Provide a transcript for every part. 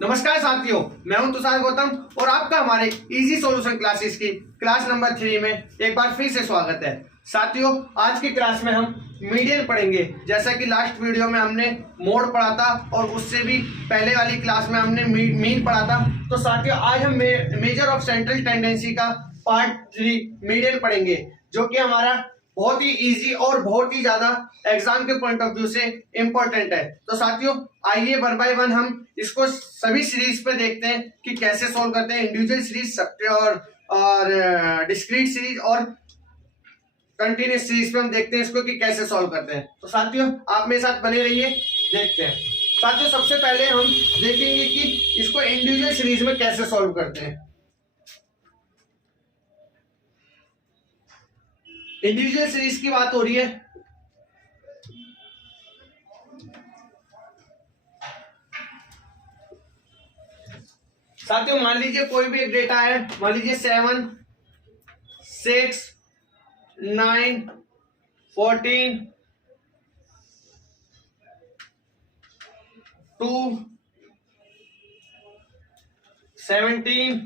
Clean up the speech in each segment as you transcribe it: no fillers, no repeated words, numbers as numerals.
नमस्कार साथियों, मैं हूं तुषार गौतम और आपका हमारे इजी सॉल्यूशन क्लासेस की क्लास नंबर 3 में एक बार फिर से स्वागत है। साथियों, आज की क्लास में हम मीडियन पढ़ेंगे। जैसा कि लास्ट वीडियो में हमने मोड पढ़ा था और उससे भी पहले वाली क्लास में हमने मीन पढ़ा था। तो साथियों, आज हम मेजर ऑफ सेंट्रल टेंडेंसी का पार्ट 3 मीडियन पढ़ेंगे, जो कि हमारा बहुत ही इजी और बहुत ही ज्यादा एग्जाम के पॉइंट ऑफ व्यू से इंपॉर्टेंट है। तो साथियों, आइए वन बाय वन हम इसको सभी सीरीज पे देखते हैं कि कैसे सॉल्व करते हैं। इंडिविजुअल सीरीज और डिस्क्रीट सीरीज और कंटिन्यूस सीरीज पे हम देखते हैं इसको कि कैसे सॉल्व करते हैं। तो साथियों, आप मेरे साथ बने रहिए, देखते हैं। साथियों, सबसे पहले हम देखेंगे कि इसको इंडिविजुअल सीरीज में कैसे सॉल्व करते हैं। इंडिविजुअल सीरीज की बात हो रही है। साथियों, मान लीजिए कोई भी एक डेटा है, मान लीजिए 7, 6, 9, 14, 2, 17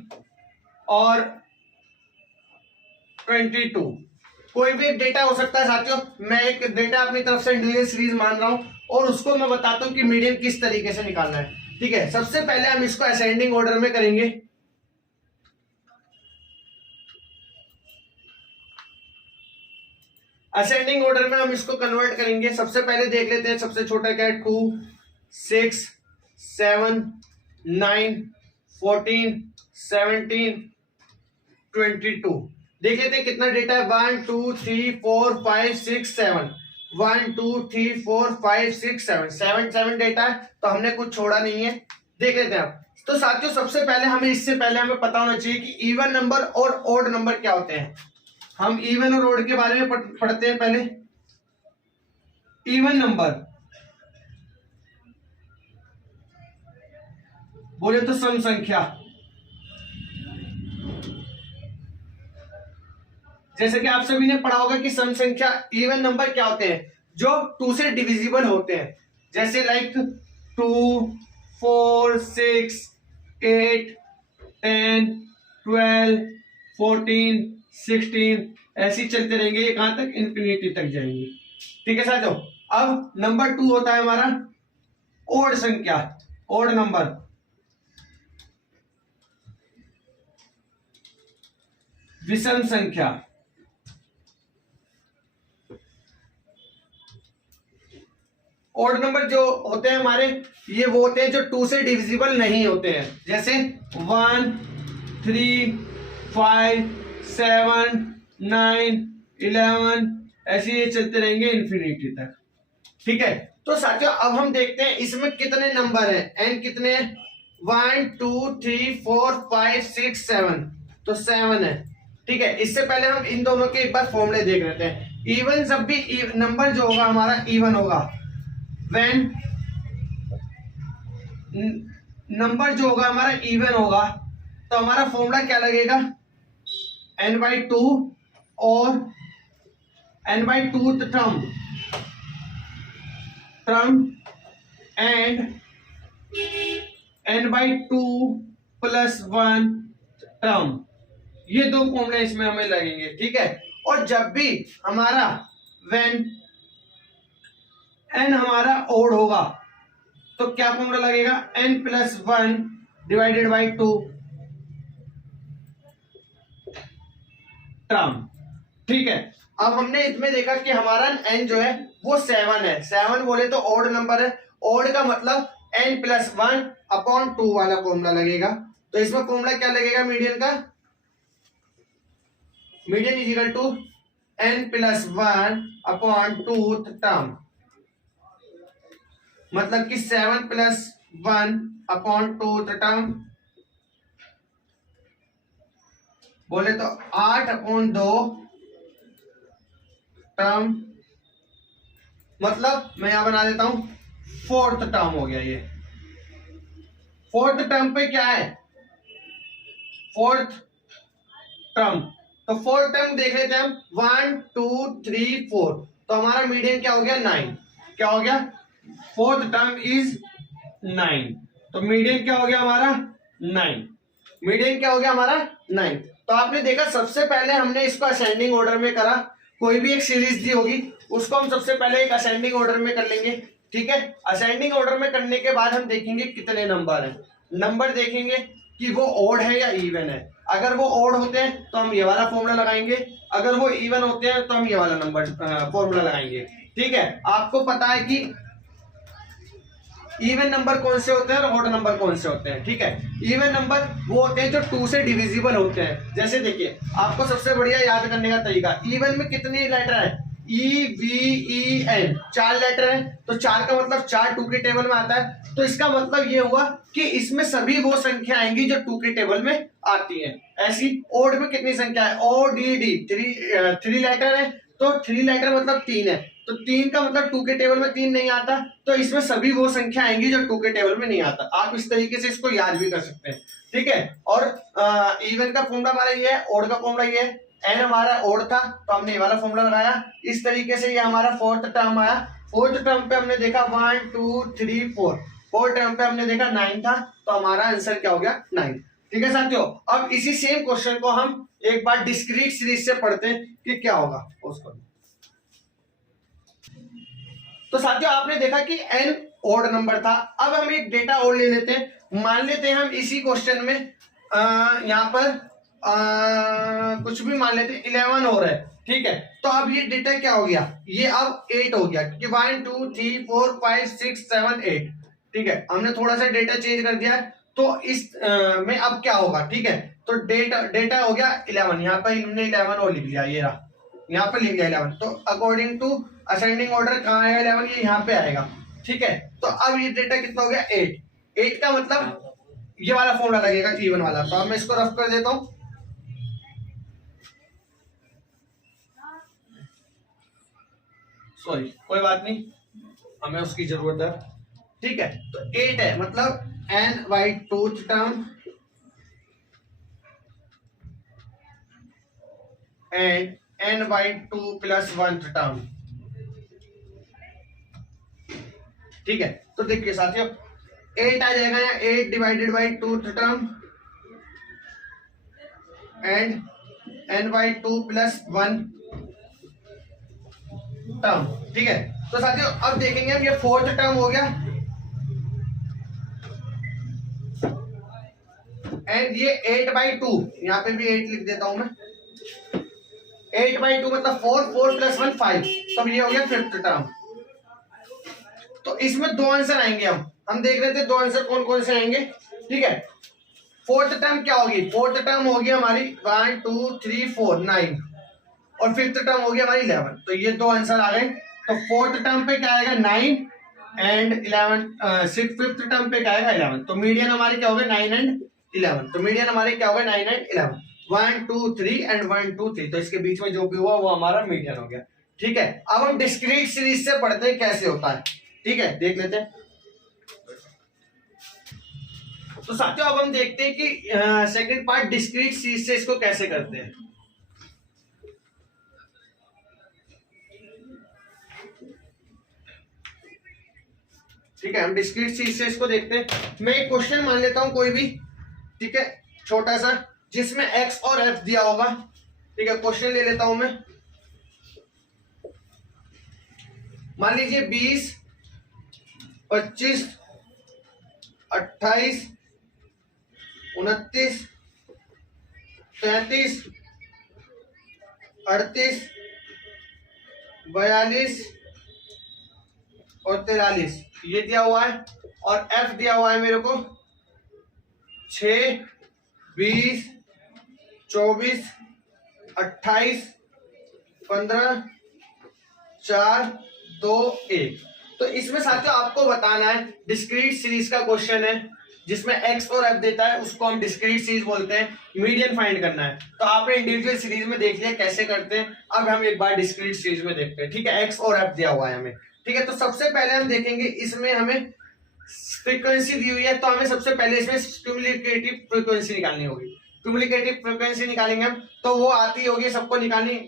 और 22। कोई भी एक डेटा हो सकता है। साथियों, मैं एक डेटा अपनी तरफ से इंडिविजुअल सीरीज मान रहा हूं और उसको मैं बताता हूं कि मीडियन किस तरीके से निकालना है। ठीक है, सबसे पहले हम इसको असेंडिंग ऑर्डर में करेंगे। असेंडिंग ऑर्डर में हम इसको कन्वर्ट करेंगे। सबसे पहले देख लेते हैं सबसे छोटा क्या है। 2, 6, 7, 9, 14, 17, 22। देख लेते हैं कितना डेटा है। 1, 2, 3, 4, 5, 6, 7। 1, 2, 3, 4, 5, 6, 7 7 डेटा है, तो हमने कुछ छोड़ा नहीं है। देख लेते हैं अब। तो साथियों, सबसे पहले हमें पता होना चाहिए कि इवन नंबर और ऑड नंबर क्या होते हैं। हम इवन और ऑड के बारे में पढ़ते हैं। पहले इवन नंबर बोले तो सम संख्या। जैसे कि आप सभी ने पढ़ा होगा कि सम संख्या इवन नंबर क्या होते हैं, जो 2 से डिविजिबल होते हैं। जैसे लाइक 2, 4, 6, 8, 10, 12, 14, 16 ऐसी चलते रहेंगे। ये कहां तक? इंफिनिटी तक जाएंगे। ठीक है साथियों। अब नंबर 2 होता है हमारा ओड संख्या, ओड नंबर। विषम संख्या। ऑड नंबर जो होते हैं हमारे, ये वो होते हैं जो 2 से डिविजिबल नहीं होते हैं। जैसे 1, 3, 5, 7, 9, 11 ऐसे ये चलते रहेंगे इंफिनिटी तक। ठीक है। तो साथियों, अब हम देखते हैं इसमें कितने नंबर हैं। एन कितने हैं? 1, 2, 3, 4, 5, 6, 7। तो 7 है। ठीक है। इससे पहले हम इन दोनों के एक बार फॉर्मूले देख लेते हैं। इवन जब भी नंबर जो होगा हमारा इवन होगा, व्हेन नंबर जो होगा हमारा इवन होगा, तो हमारा फॉर्मूला क्या लगेगा? n/2 और n/2 term and n/2 + 1 term. ये दो फॉर्मूले इसमें हमें लगेंगे। ठीक है। और जब भी हमारा व्हेन n हमारा ओड होगा, तो क्या फॉर्मूला लगेगा? n + 1 / 2 term. ठीक है। अब हमने इसमें देखा कि हमारा n जो है वो 7 है। 7 बोले तो ओड नंबर है। ओड का मतलब n + 1/2 वाला फॉर्मूला लगेगा। तो इसमें फॉर्मूला क्या लगेगा मीडियन का? Median = n + 1/2 term. मतलब कि 7 + 1/2 टर्म बोले तो 8/2 टर्म। मतलब मैं यहां बना देता हूं 4th टर्म हो गया। ये 4th टर्म पे क्या है? 4th term. तो 4th टर्म देख लेते हैं हम। 1, 2, 3, 4। तो हमारा मीडियन क्या हो गया? 9। क्या हो गया? 4th term is 9। तो मीडियन क्या हो गया हमारा 9, मीडियन क्या हो गया हमारा 9। तो आपने देखा सबसे पहले हमने इसको असेंडिंग ऑर्डर में करा, कोई भी एक सीरीज दी होगी उसको हम सबसे पहले एक असेंडिंग ऑर्डर में कर लेंगे, ठीक है। असेंडिंग ऑर्डर में करने के बाद हम देखेंगे कितने नंबर हैं, नंबर देखेंगे कि वो ओड है या इवन है। अगर वो ओड होते हैं तो हम ये वाला फॉर्मूला लगाएंगे, अगर वो इवन होते हैं तो हम ये वाला नंबर फॉर्मूला लगाएंगे, ठीक है। आपको पता है कि इवन नंबर कौन से होते हैं और ऑड नंबर कौन से होते हैं, ठीक है। इवन नंबर वो होते हैं जो 2 से डिविजिबल होते हैं। जैसे देखिए आपको सबसे बढ़िया याद करने का तरीका, इवन में कितनी लेटर है, EVEN 4 लेटर है, तो 4 का मतलब 4 2 के टेबल में आता है। तो इसका मतलब ये हुआ कि इसमें सभी वो संख्या आएंगी जो 2 के टेबल में आती है। ऐसी ओड में कितनी संख्या है, ODD 3 लेटर है, तो 3 लेटर मतलब 3 है, तो 3 का मतलब 2 के टेबल में 3 नहीं आता, तो इसमें सभी वो संख्या आएंगी जो 2 के टेबल में नहीं आता। आप इस तरीके से इसको याद भी कर सकते हैं, ठीक है। और इवन का फॉर्मूला हमारा ये है, ओड का फॉर्मूला ये है। एन हमारा ओड था तो हमने ये वाला फॉर्मूला लगाया। इस तरीके से ये हमारा फोर्थ टर्म आया। फोर्थ टर्म पे हमने देखा 1 2 3 4, फोर्थ टर्म पे हमने देखा 9 था, तो हमारा आंसर क्या हो गया 9, ठीक है साथियों। अब इसी सेम क्वेश्चन को हम एक बार डिस्क्रीट सीरीज से पढ़ते हैं कि क्या होगा उसको। तो साथियों आपने देखा कि n ओड नंबर था। अब हम एक डेटा और ले लेते हैं, मान लेते हैं हम इसी क्वेश्चन में यहाँ पर कुछ भी मान लेते हैं 11 हो रहा है, ठीक है। तो अब ये डेटा क्या हो गया, ये अब 8 हो गया क्योंकि 1 2 3 4 5 6 7 8, ठीक है। हमने थोड़ा सा डेटा चेंज कर दिया है, तो इस में अब क्या होगा, ठीक है। तो डेटा हो गया 11, यहाँ पर हमने 11 और लिख लिया, ये रहा यहाँ पर लिख लिया 11। तो अकॉर्डिंग टू असेंडिंग ऑर्डर कहाँ आएगा 11, ये यहाँ पे आएगा, ठीक है। तो अब ये डेटा कितना हो गया 8 का मतलब ये वाला फॉर्मूला लगेगा इवन वाला। तो अब मैं इसको रफ कर देता हूँ, सॉरी कोई बात नहीं, हमें उसकी जरूरत है, ठीक है। तो 8 है मतलब n by 2th term and n by 2 plus 1th term, ठीक है। तो देखिए साथियों 8 आ जाएगा यहाँ, 8 divided by 2th term and n by 2 plus 1 term, ठीक है। तो साथियों अब देखेंगे हम, ये फोर्थ टर्म हो गया एंड ये 8/2, यहाँ पे भी 8 लिख देता हूं मैं, 8/2 मतलब 4 4 प्लस 1 5, तो ये हो गया फिफ्थ टर्म। तो इसमें दो आंसर आएंगे, हम देख रहे थे दो आंसर कौन कौन से आएंगे, ठीक है। फोर्थ टर्म क्या होगी, फोर्थ टर्म होगी हमारी 1 2 3 4 9 और फिफ्थ टर्म होगी हमारी 11, तो ये दो आंसर आ गए। तो फोर्थ टर्म पे क्या आएगा 9 एंड 11, फिफ्थ टर्म पे क्या आएगा 11, तो मीडियन हमारी क्या होगा 9 एंड 11, तो मीडियन हमारे क्या होगा 9 एंड 11, 1 2 3 एंड 1 2 3, तो इसके बीच में जो भी हुआ वो हमारा मीडियन हो गया, ठीक है। अब हम डिस्क्रीट सीरीज से पढ़ते हैं कैसे होता है, ठीक है, देख लेते हैं। तो साथियों अब हम देखते हैं कि सेकंड पार्ट डिस्क्रीट सीरीज से इसको कैसे करते हैं। ठीक है, हम डिस्क्रीट सीरीज से इसको देखते हैं। मैं एक क्वेश्चन मान लेता हूं कोई भी, ठीक है, छोटा सा, जिसमें x और f दिया होगा, ठीक है। क्वेश्चन ले लेता हूं मैं, मान लीजिए 20 25 28 29 33 38 42 और 43 ये दिया हुआ है, और f दिया हुआ है मेरे को 6 20 24 28 15 4 2 1। तो इसमें साथियों आपको बताना है, डिस्क्रीट सीरीज का क्वेश्चन है जिसमें x और f देता है, उसको हम डिस्क्रीट सीरीज बोलते हैं। मीडियन फाइंड करना है, तो आपने इंडिविजुअल सीरीज में देख लिया कैसे करते हैं। अब हम एक बार डिस्क्रीट सीरीज में देखते हैं, ठीक है। x और f दिया हुआ है हमें, ठीक है। तो सबसे पहले हम देखेंगे, इसमें हमें फ्रीक्वेंसी दी हुई है, तो हमें सबसे पहले इसमें क्यूमुलेटिव फ्रीक्वेंसी निकालनी होगी। क्यूमुलेटिव फ्रीक्वेंसी निकालेंगे हम, तो वो आती होगी सबको निकालनी,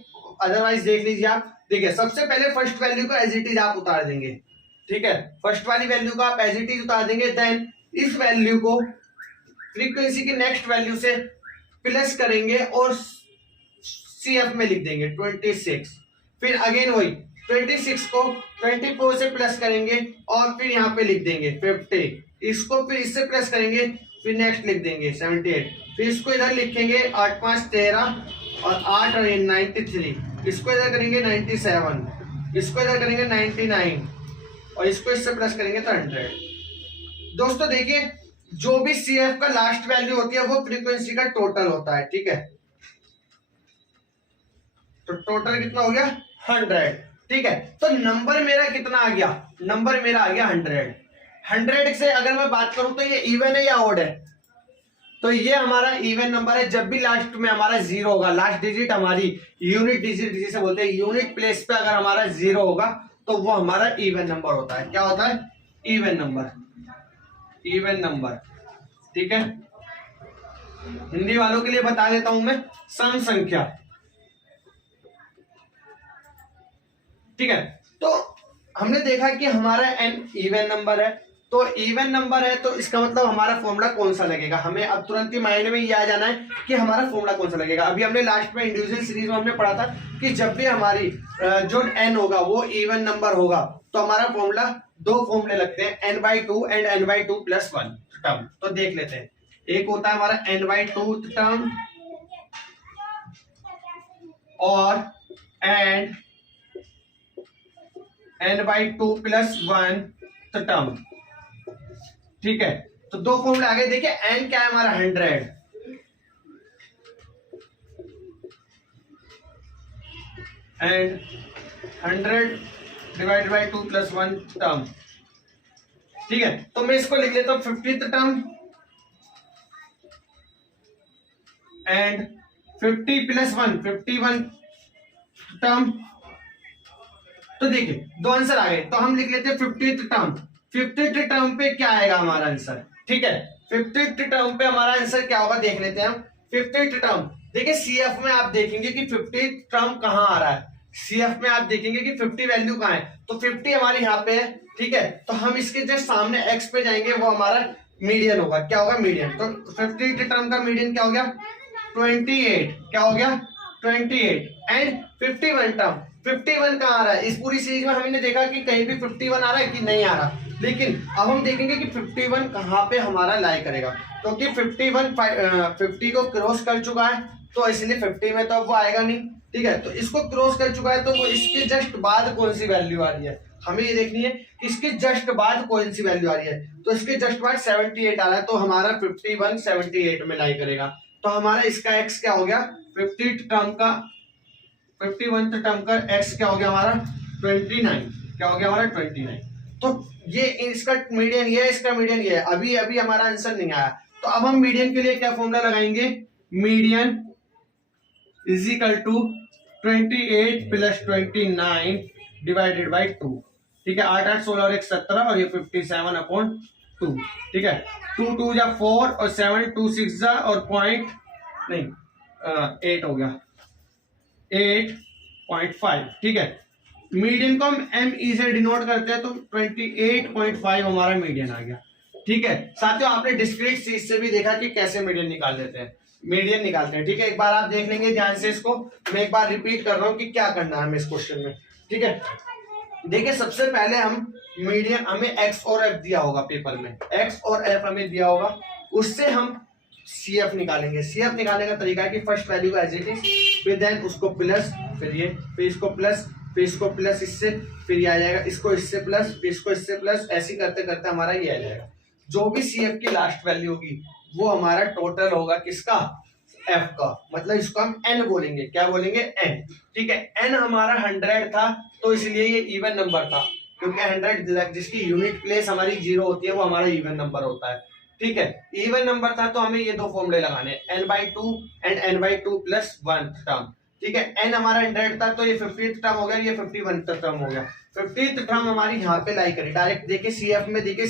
अदरवाइज देख लीजिए आप। देखिए सबसे पहले फर्स्ट वैल्यू को एज इट इज आप उतार देंगे, ठीक है। फर्स्ट वाली वैल्यू को आप एज इट इज उतार देंगे, देन इस वैल्यू को फ्रीक्वेंसी की नेक्स्ट वैल्यू से प्लस करेंगे और CF में लिख देंगे 26। फिर अगेन वही 26 को 24 से प्लस करेंगे और फिर यहाँ पे लिख देंगे 50। इसको फिर इससे प्लस करेंगे, फिर नेक्स्ट लिख देंगे 78। फिर इसको इधर लिखेंगे 8 5 13 और 8 और 93। इसको इधर करेंगे 97, इसको इधर करेंगे 99 और इसको इससे प्लस करेंगे तो 100। दोस्तों देखिए, जो भी CF का लास्ट वैल्यू होती है वो फ्रीक्वेंसी का टोटल होता है, ठीक है। तो टोटल कितना हो गया 100, ठीक है। तो नंबर मेरा कितना आ गया, नंबर मेरा आ गया 100। 100 से अगर मैं बात करूं तो ये इवन है या ऑड है, तो ये हमारा इवन नंबर है। जब भी लास्ट में हमारा 0 होगा, लास्ट डिजिट हमारी यूनिट डिजिट जिसे बोलते हैं, यूनिट प्लेस पे अगर हमारा 0 होगा तो वो हमारा इवन नंबर होता है। क्या होता है, इवन नंबर, इवन नंबर, ठीक है। हिंदी वालों के लिए बता देता हूं मैं, सम संख्या, ठीक है। तो हमने देखा कि हमारा n इवन नंबर है, तो इवन नंबर है तो इसका मतलब हमारा फॉर्मूला कौन सा लगेगा, हमें अब तुरंत ही माइंड में ये आ जाना है कि हमारा फॉर्मूला कौन सा लगेगा। अभी हमने लास्ट में इंडिविजुअल सीरीज में हमने पढ़ा था कि जब भी हमारी जो n होगा वो इवन नंबर होगा तो हमारा फॉर्मूला, दो फॉर्मूले लगते हैं, n/2 एंड n/2 + 1 टर्म। तो देख लेते हैं, एक होता है हमारा n/2 टर्म और n/2 + 1 टर्म, ठीक है। तो दो फॉर्मूले आगे देखिए, n क्या है हमारा 100 एंड 100 डिवाइडेड बाय 2 + 1 टर्म, ठीक है। तो मैं इसको लिख लेता हूं 50th टर्म एंड 50 + 1 51 टर्म। तो देखिए दो आंसर आ गए, तो हम लिख लेते हैं 50th टर्म। 50th टर्म पे क्या आएगा हमारा आंसर, ठीक है। 50th टर्म पे हमारा आंसर क्या होगा देख लेते हैं हम। 50th टर्म देखिए, CF में आप देखेंगे कि 50th टर्म कहां आ रहा है, CF में आप देखेंगे कि 50 वैल्यू कहां है, तो 50 हमारे यहाँ पे है, ठीक है। तो हम इसके जस्ट सामने x पे जाएंगे, वो हमारा मीडियन होगा। क्या होगा, मीडियन। तो 50th टर्म का मीडियन क्या हो गया 28, क्या हो गया 28 एंड 51 टर्म 51 कहां आ रहा है, इस पूरी सीरीज में हमने देखा कि कहीं भी 51 आ रहा है कि नहीं आ रहा, लेकिन अब हम देखेंगे कि 51 कहां पे हमारा लाई करेगा, क्योंकि 51 50 को क्रॉस कर चुका है, तो इसलिए 50 में तो अब वो आएगा नहीं, ठीक है। तो इसको क्रॉस कर चुका है, तो वो इसके जस्ट बाद कौन सी वैल्यू आ रही है, हमें ये देखनी है कि इसके जस्ट बाद कौन सी वैल्यू आ रही है। तो इसके जस्ट बाद 78 आ रहा है, तो हमारा 51 78 में लाई करेगा। तो हमारा इसका x क्या हो गया, 50th टर्म का 51th टर्म का x क्या हो गया हमारा 29, क्या हो गया हमारा 29। तो ये इसका मीडियन ये है, इसका मीडियन ये है। अभी अभी हमारा आंसर नहीं आया, तो अब हम मीडियन के लिए क्या फॉर्मूला लगाएंगे, median is equal to 28 + 29 divided by 2, ठीक है। 8 8 16 और 1 17 और ये 57/2, ठीक है। 2 2 जा 4 और 7 2 6 जा और पॉइंट नहीं 8 हो गया 8.5, ठीक है। मीडियन को हम ME से डिनोट करते हैं, तो 28.5 हमारा मीडियन आ गया, ठीक है। साथियों आपने डिस्क्रीट चीज से भी देखा कि कैसे मीडियन निकाल देते हैं, मीडियन निकालते हैं, ठीक है। एक बार आप देख लेंगे ध्यान से इसको, मैं एक बार रिपीट कर रहा हूं कि क्या करना है हमें इस क्वेश्चन में, ठीक है। देखिए सबसे पहले हम मीडियन, हमें x और f दिया होगा पेपर में, x और f हमें दिया होगा, उससे हम CF निकालेंगे। CF निकालने का तरीका है कि फर्स्ट वैल्यू को एज इट इज, फिर देन उसको प्लस, फिर ये, फिर इसको प्लस, फिर इसको प्लस इससे, फिर ये आ जाएगा, इसको इससे प्लस, फिर इसको इससे प्लस, ऐसे करते करते हमारा ये आ जाएगा। जो भी CF की लास्ट वैल्यू होगी वो हमारा टोटल होगा किसका, F का। मतलब इसको हम n बोलेंगे, क्या बोलेंगे n, ठीक है। n हमारा 100 था, तो इसलिए ये इवन नंबर था, क्योंकि 100 जिसकी यूनिट प्लेस हमारी 0 होती है वो हमारा इवन नंबर होता है, ठीक है। इवन नंबर था तो हमें ये दो फॉर्मूले लगाने, n/2 एंड n/2 + 1 टर्म, ठीक है। n हमारा 100 था, तो ये 50th टर्म हो गया, ये 51th टर्म हो गया। 50th टर्म हमारी यहाँ पे लाई करी डायरेक्ट, देखिए CF में, देखिए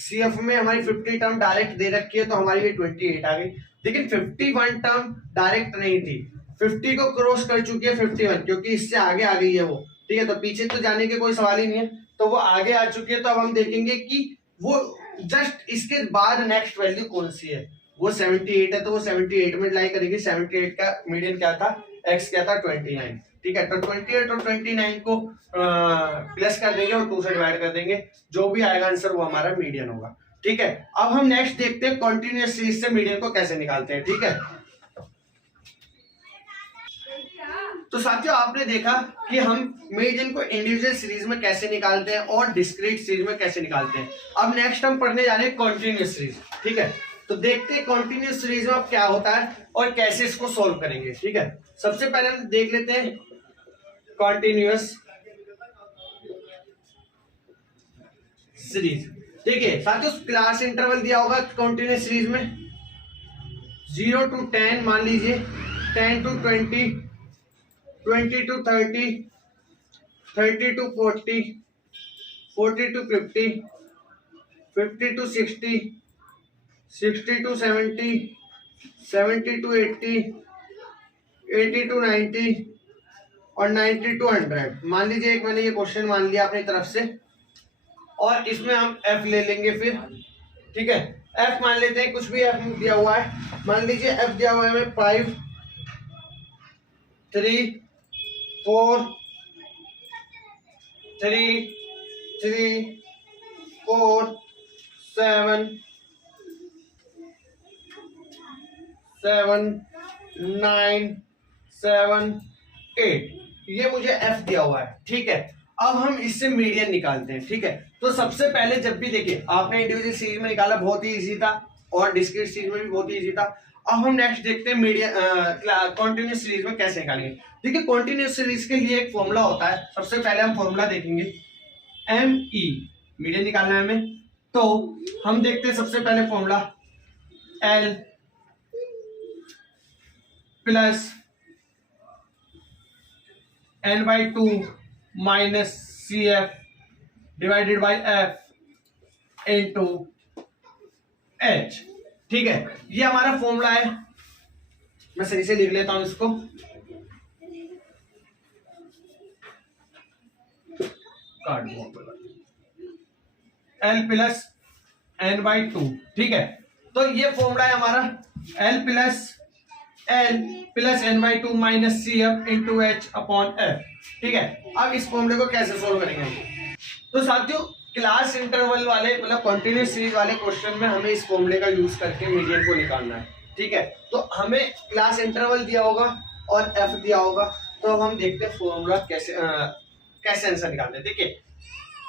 CF में हमारी 50 टर्म डायरेक्ट दे रखी है, तो हमारी ये 28 आ गई। लेकिन 51 टर्म डायरेक्ट नहीं थी, 50 को क्रॉस कर चुकी है 51, क्योंकि इससे आगे आ गई है वो, ठीक है। तो पीछे तो जाने के कोई सवाल ही नहीं है, तो वो आगे आ चुकी है। तो अब हम देखेंगे कि वो जस्ट इसके बाद नेक्स्ट वैल्यू कौन सी है, वो 78 है, तो वो 78 में लाई करेगी। 78 का मीडियन क्या था, x क्या था 29, ठीक है। तो 28 और 29 को प्लस कर देंगे और 2 से डिवाइड कर देंगे, जो भी आएगा आंसर वो हमारा मीडियन होगा, ठीक है। अब हम नेक्स्ट देखते हैं कॉन्टिन्यूअस सीरीज से मीडियन को कैसे निकालते हैं, ठीक है। तो साथियों आपने देखा कि हम मीडियन को इंडिविजुअल सीरीज में कैसे निकालते हैं और डिस्क्रीट सीरीज में कैसे निकालते हैं। अब नेक्स्ट हम पढ़ने जा रहे हैं कॉन्टिन्यूअस सीरीज, ठीक है। तो देखते हैं कॉन्टिन्यूअस सीरीज में अब क्या होता है और कैसे इसको सॉल्व करेंगे, ठीक है। सबसे पहले हम देख लेते हैं कॉन्टिन्यूअस सीरीज। देखिए साथियों क्लास इंटरवल दिया होगा कॉन्टिन्यूअस सीरीज में 0 to 10, मान लीजिए 10 to 20, 20 to 30, 30 to 40, 40 to 50, 50 to 60, 60 to 70, 70 to 80, 80 to 90 और 90 to 100। मान लीजिए एक मैंने ये क्वेश्चन मान लिया अपनी तरफ से और इसमें हम f ले लेंगे फिर, ठीक है। f मान लेते हैं, कुछ भी f दिया हुआ है, मान लीजिए f दिया हुआ है हमें 5, 3, 4, 3, 3, 4, 7, 7, 9, 7, 8, ये मुझे f दिया हुआ है, ठीक है। अब हम इससे मीडियन निकालते हैं, ठीक है। तो सबसे पहले जब भी देखिए आपने इंडिविजुअल सीरीज में निकाला बहुत ही इजी था और डिस्क्रीट सीरीज में भी बहुत ही इजी था। अब हम नेक्स्ट देखते हैं मीडियन कॉन्टिन्यूअस सीरीज में कैसे निकालेंगे। देखिए कॉन्टिन्यूअस सीरीज के लिए एक फॉर्मूला होता है, सबसे पहले हम फॉर्मूला देखेंगे ME, मीडियन निकालना है हमें। तो हम देखते हैं सबसे पहले formula L plus N/2 minus CF divided by F into H, ठीक है। ये हमारा फॉर्मूला है, मैं सही से लिख लेता हूं इसको। L प्लस N/2, ठीक है। तो ये फॉर्मूला है हमारा L plus N/2 minus CF into H upon F, ठीक है। अब इस फॉर्मूले को कैसे सोल्व करेंगे। तो साथियों क्लास इंटरवल वाले मतलब कॉन्टिन्यूअस सीरीज वाले क्वेश्चन में हमें इस फॉर्मूले का यूज करके मीडियन को निकालना है, ठीक है। तो हमें क्लास इंटरवल दिया होगा और f दिया होगा, तो अब हम देखते हैं फॉर्मूला कैसे आंसर निकालते हैं। देखिए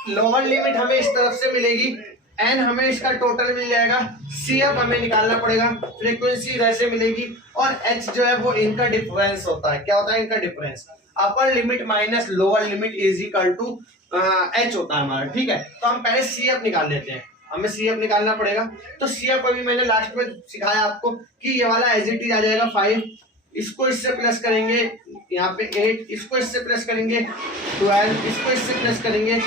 लोअर लिमिट हमें इस तरफ से मिलेगी, n हमें इसका टोटल मिल जाएगा, CF हमें निकालना पड़ेगा, फ्रीक्वेंसी वैसे मिलेगी और h जो है वो इनका डिफरेंस होता है। क्या होता है इनका difference, upper limit minus lower limit is equal to h होता है हमारा, ठीक है। तो हम पहले CF निकाल लेते हैं, हमें CF निकालना पड़ेगा। तो CF अभी मैंने लास्ट में सिखाया आपको कि ये वाला एज इट इज आ जाएगा 5, इसको इससे प्लस करेंगे यहाँ पे 8, इसको इससे प्लस करेंगे 12, इसको इससे प्लस करेंगे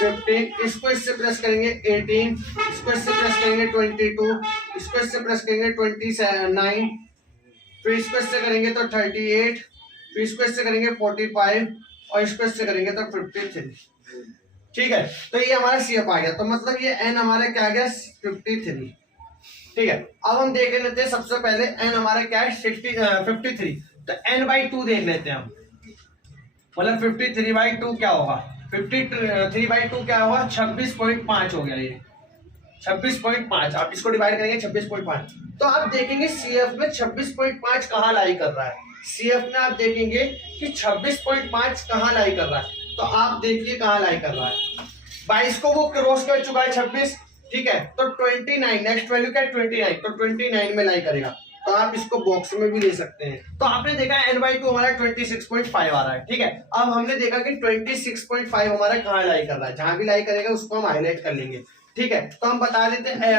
15, इसको इससे प्लस करेंगे 18, इसको इससे प्लस करेंगे 22, इसको इससे प्लस करेंगे 29, फिर इसको इससे करेंगे तो 38, फिर इसको इससे करेंगे 45 और इसको इससे करेंगे तो 53, ठीक है। तो ये हमारा CF आ गया, तो मतलब ये n हमारा क्या आ गया 53, ठीक है। अब हम देख लेते हैं सबसे पहले n हमारा क्या है 53, तो n/2 देख लेते हैं हम, मतलब 53/2 क्या होगा, 53/2 क्या होगा 26.5 हो गया, ये 26.5। आप इसको डिवाइड करेंगे 26.5, तो आप देखेंगे CF में 26.5 कहाँ लाई कर रहा है। CF में आप देखेंगे कि 26.5 कहाँ लाई कर रहा है, तो आप देखिए कहाँ लाई कर रहा है, 22 को वो क्रॉस कर चुका है 26, ठीक है। तो 29 नेक्स्ट वैल्यू क्या है 29, तो 29 में लाई करेगा, तो आप इसको बॉक्स में भी ले सकते हैं। तो आपने देखा n/2 हमारा 26.5 आ रहा है, ठीक है। अब हमने देखा कि 26.5 हमारा कहाँ लाई कर रहा है, जहां भी लाई करेगा उसको हम हाईलाइट कर लेंगे, ठीक है। तो हम बता देते हैं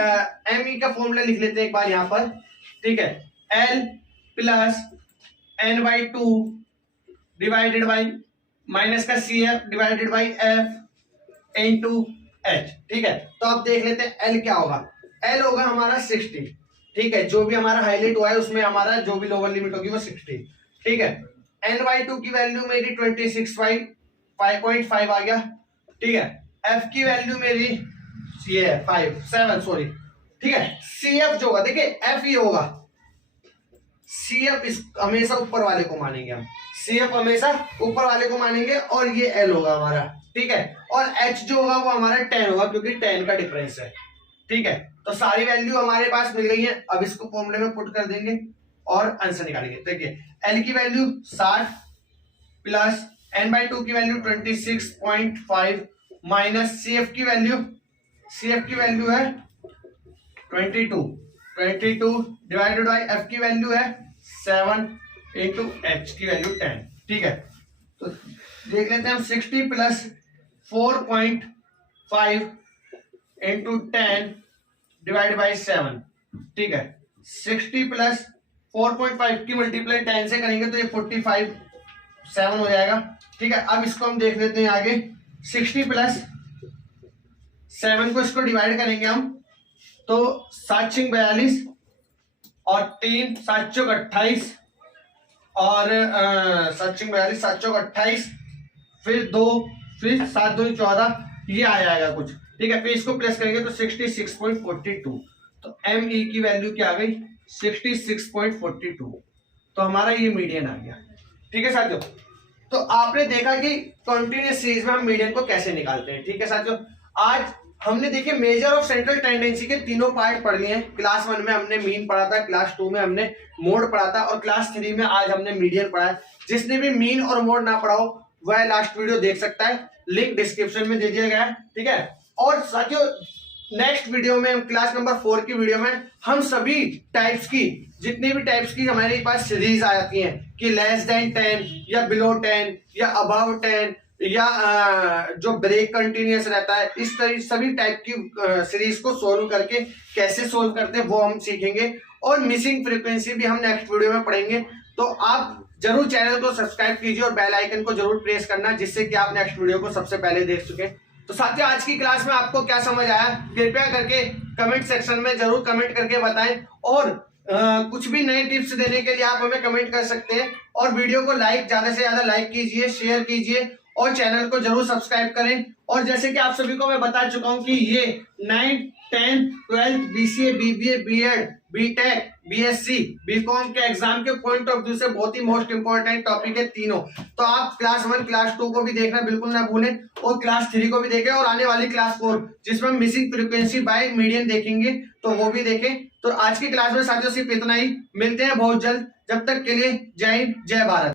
ME का फॉर्मूला लिख लेते हैं एक बार यहाँ पर, ठीक है। L plus N/2 divided by minus का CF divided by F into H, ठीक है। तो अब देख लेते हैं L क्या होगा, L होगा हमारा 60, ठीक है। जो भी हमारा हाईलाइट हुआ है उसमें हमारा जो भी लोअर लिमिट होगी वो 60, ठीक है। N/2 की वैल्यू मेरी 26.5 आ गया, ठीक है। F की वैल्यू मेरी ये है 5 7 सॉरी, ठीक है। CF जो होगा देखिए F ही होगा, CF इस हमेशा ऊपर वाले को मानेंगे हम, CF हमेशा ऊपर वाले को मानेंगे और ये L होगा हमारा, ठीक है। और H जो होगा वो हमारा 10 होगा क्योंकि 10 का डिफरेंस है, ठीक है। तो सारी वैल्यू हमारे पास मिल गई है, अब इसको फॉर्मूले में पुट कर देंगे और आंसर निकालेंगे। देखिए L की वैल्यू 60 प्लस n/2 की वैल्यू 26.5 माइनस CF की वैल्यू है 22 डिवाइडेड बाई F की वैल्यू है 7 इंटू H की वैल्यू 10, ठीक है। तो देख लेते हैं हम 60 प्लस 4.5 इंटू 10 डिवाइड बाई 7, ठीक है। 60 प्लस 4.5 की मल्टीप्लाई 10 से करेंगे तो ये 47 हो जाएगा, ठीक है। अब इसको हम देख लेते हैं आगे, 60 प्लस 7 को इसको डिवाइड करेंगे हम तो 7 6 42 और 3 7 चौक 28 और 7 6 42 7 चौक 28 फिर 2 फिर 7 2 14, ये आ जाएगा कुछ, ठीक है। फिर इसको प्लस करेंगे तो 66.42, तो ME की वैल्यू क्या आ गई 66.42, तो हमारा ये मीडियन आ गया, ठीक है साथियों। तो आपने देखा कि कंटिन्यूअस सीरीज में हम मीडियन को कैसे निकालते हैं, ठीक है साथियों। आज हमने देखिए मेजर ऑफ सेंट्रल टेंडेंसी के तीनों पार्ट पढ़ लिए हैं। क्लास 1 में हमने मीन पढ़ा था, क्लास 2 में हमने मोड पढ़ा था और क्लास 3 में आज हमने मीडियन पढ़ा है। जिसने भी मीन और मोड ना पढ़ा हो वह लास्ट वीडियो देख सकता है, लिंक डिस्क्रिप्शन में दे दिया गया है, ठीक है। और साथियों नेक्स्ट वीडियो में, क्लास नंबर 4 की वीडियो में, हम सभी टाइप्स की, जितनी भी टाइप्स की हमारे पास सीरीज आ जाती हैं कि लेस देन 10 या बिलो 10 या अबव 10 या जो ब्रेक कंटिन्यूअस रहता है, इस तरह सभी टाइप की सीरीज को सोल्व करके कैसे सोल्व करते हैं वो हम सीखेंगे। और मिसिंग फ्रीक्वेंसी भी हम नेक्स्ट वीडियो में पढ़ेंगे। तो आप जरूर चैनल को सब्सक्राइब कीजिए और बेल आइकन को जरूर प्रेस करना, जिससे कि आप नेक्स्ट वीडियो को सबसे पहले देख सकें। तो साथियों आज की क्लास में आपको क्या समझ आया कृपया करके कमेंट सेक्शन में जरूर कमेंट करके बताएं, और कुछ भी नए टिप्स देने के लिए आप हमें कमेंट कर सकते हैं। और वीडियो को लाइक, ज्यादा से ज्यादा लाइक कीजिए, शेयर कीजिए और चैनल को जरूर सब्सक्राइब करें। और जैसे कि आप सभी को मैं बता चुका हूं कि ये 9th 10th 12th BCA BBA BEd BTech BSc BCom के एग्जाम के पॉइंट ऑफ व्यू से बहुत ही मोस्ट इंपॉर्टेंट टॉपिक है तीनों। तो आप क्लास 1 क्लास 2 को भी देखना बिल्कुल ना भूलें और क्लास 3 को भी देखें, और आने वाली क्लास 4 जिसमें हम मिसिंग फ्रीक्वेंसी बाय मीडियन देखेंगे तो वो भी देखें। तो आज की क्लास में साथियों सिर्फ इतना ही, मिलते हैं बहुत जल्द, जब तक के लिए जय हिंद जय भारत।